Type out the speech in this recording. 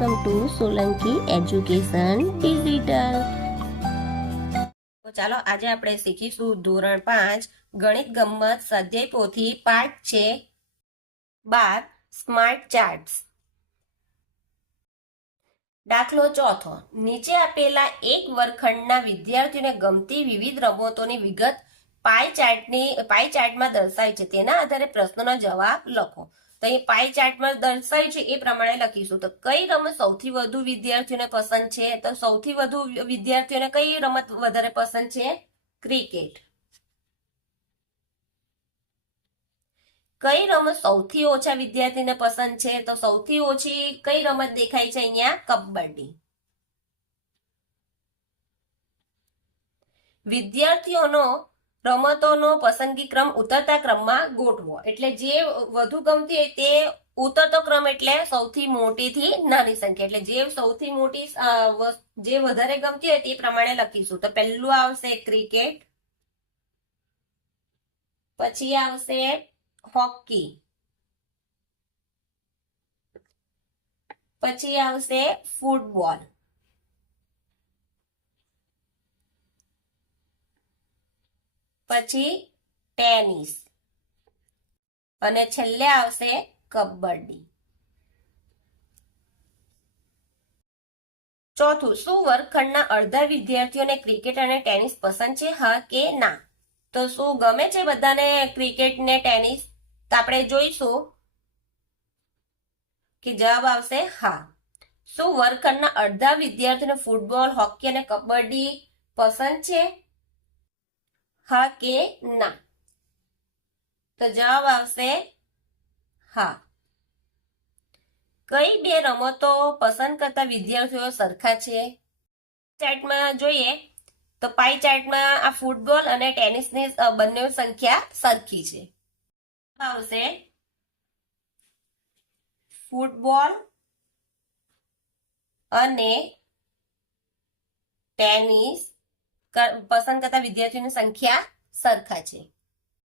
Welcome to Solanki education digital. તો ચાલો આજે આપણે શીખીશું ધોરણ 5 ગણિત ગમ્મત સ્વાધ્યાય પોથી પાઠ છે 12 સ્માર્ટ ચાર્ટ્સ. દાખલો ચોથો. નીચે આપેલા એક વર્ગખંડના વિદ્યાર્થીઓને ગમતી વિવિધ રમતોની વિગત પાઈ ચાર્ટમાં દર્શાવી છે. તેના આધારે પ્રશ્નોના જવાબ લખો. તો અહીં પાઈ ચાર્ટમાં દર્શાવ્યું છે એ પ્રમાણે લખીશું. તો કઈ રમત સૌથી વધુ વિદ્યાર્થીઓને પસંદ છે? તો સૌથી વધુ વિદ્યાર્થીઓને કઈ રમત વધારે પસંદ છે? ક્રિકેટ. કઈ રમત સૌથી ઓછા વિદ્યાર્થીને પસંદ છે? તો સૌથી ઓછી કઈ રમત દેખાય છે અહીંયા? કબડ્ડી. વિદ્યાર્થીઓનો રમતોનો પસંદગી ક્રમ ઉતરતા ક્રમમાં ગોઠવો. એટલે જે વધુ ગમતી હોય તે ઉતરતો ક્રમ એટલે સૌથી મોટીથી નાની સંખ્યા. એટલે જે સૌથી મોટી જે વધારે ગમતી હોય તે પ્રમાણે લખીશું. તો પહેલું આવશે ક્રિકેટ, પછી આવશે હોકી, પછી આવશે ફૂટબોલ, પછી ટેનિસ અને છેલ્લે આવશે કબડ્ડી. ચોથું. શું વર્ગખંડના અડધા વિદ્યાર્થીઓને ક્રિકેટ અને ટેનિસ પસંદ છે? હા કે ના? તો શું ગમે છે બધાને ક્રિકેટ ને ટેનિસ? તો આપણે જોઈશું કે જવાબ આવશે હા. શું વર્ગખંડના અડધા વિદ્યાર્થીઓને ફૂટબોલ, હોકી અને કબડ્ડી પસંદ છે? હા કે ના? તો જવાબ આવશે હા. કઈ બે રમતો પસંદ કરતા વિદ્યાર્થીઓ સરખા છે? ચાર્ટમાં જોઈએ તો પાઈ ચાર્ટમાં આ ફૂટબોલ અને ટેનિસની બંને સંખ્યા સરખી છે. આવશે ફૂટબોલ અને ટેનિસ પસંદ કરતા વિદ્યાર્થીઓની સંખ્યા સરખા છે.